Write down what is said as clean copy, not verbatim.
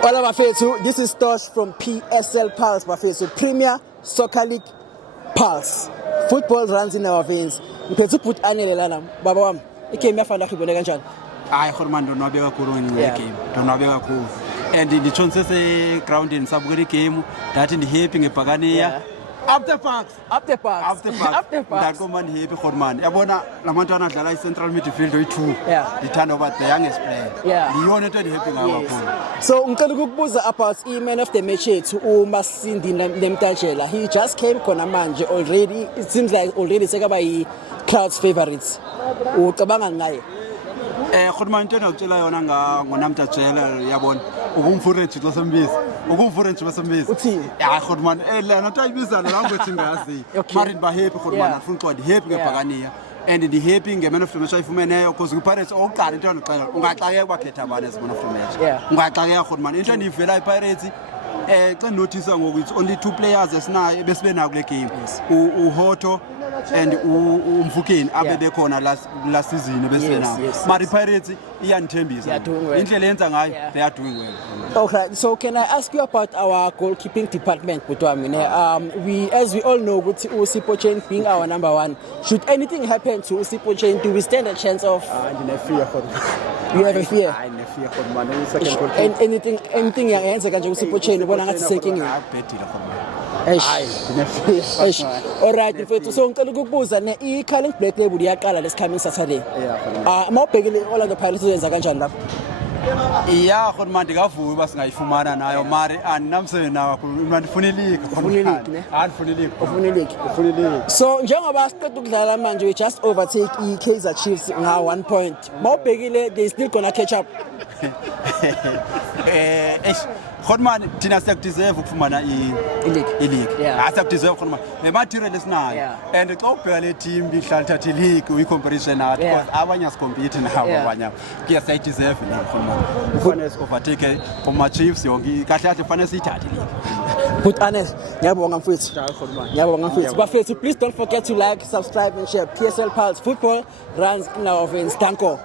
Hola bafethu, this is Tosh from PSL Pulse bafethu, Premier Soccer League Pulse. Football runs in our veins. Ngiphethe ubhuti anele lana baba wami. Igame yafana khibone kanjani? Hayi khona ndonwabe kakhulu ngenye game. Ndonwabe kakhulu. And nditshonse se ground nisabukela igame, ndathi ndihappy ngebhakaniya. Up the parks. Ndakho happy khona man. Yabona lamantwana adlala i-central midfield oyi2. Ndithanda over the youngest player. Ndiyona into endihappy ngayo kakhulu. So ngicela ukukubuza about i-man of the match yethu uMasindi Nemtajela. He just came khona manje already. It seems like already sekaba yi-crowd's favorites. Ucabanga ngaye? Khona man into engakutshela yona ngoNamtajela yabona. Ukumfurentshi xa sembiza. Ukumfurentshi basembiza. Uthini? Hayi khona man lana nto ayibiza la language ngazi. Mari ba happy khona man afuna uqondi happy ngebhakaniya. And ndi happy ngeman of the match ayifumeneyo because iPirates oqala into endixela ungaxakeka kwakhetha abantu ezibona of the match. Ungaxakeka khona man into endivela iPirates xa notice ngoku it's only 2 players esinayo besibe nako le game. uHoto and uMfukeni abebekhona last season besenabo. Mari Pirates iyanithembisa. Indlela yenza ngayo they are doing well. Okay, so can I ask you about our goalkeeping department, Butwami? As we all know, Usipho Chen being our number one, should anything happen to Usipho Chen, do we stand a chance of? You have a fear? I have fear for man. Second goalkeeper. Anything yang yenza kanje Usipho Chen ubona ngathi sekingi. Alright, mfethu, so ngicela ukukubuza i-Carling Black Label iyaqala this coming Saturday. Mawubhekile Orlando Pirates yenza kanjani lapho? Yeah, khona manje ngavuka basingayifumana nayo mari aninamsebenzi nawo kakhulu mandifuna ileague. Ufuna ileague. So njengoba siqeda ukudlala manje we just overtake iKaizer Chiefs nga 1 point. Mawubhekile they still gonna catch up. Khona manje thina siyakudeserve ukufumana ileague. Asiyakudeserve khona manje. Nematerial esinayo. And xa ubheka le team bihlala thatha ileague uyi-competition nathi because abanye asicompete nabo abanye. Kuyasayideserve khona manje. Kufanele overtake kuma-Chiefs yonke kahle kahle kufanele siyithathe ileague. But honest, ngiyabonga mfethu. Bafethu, please don't forget to like, subscribe and share. PSL Pulse, football runs in our veins. Danko.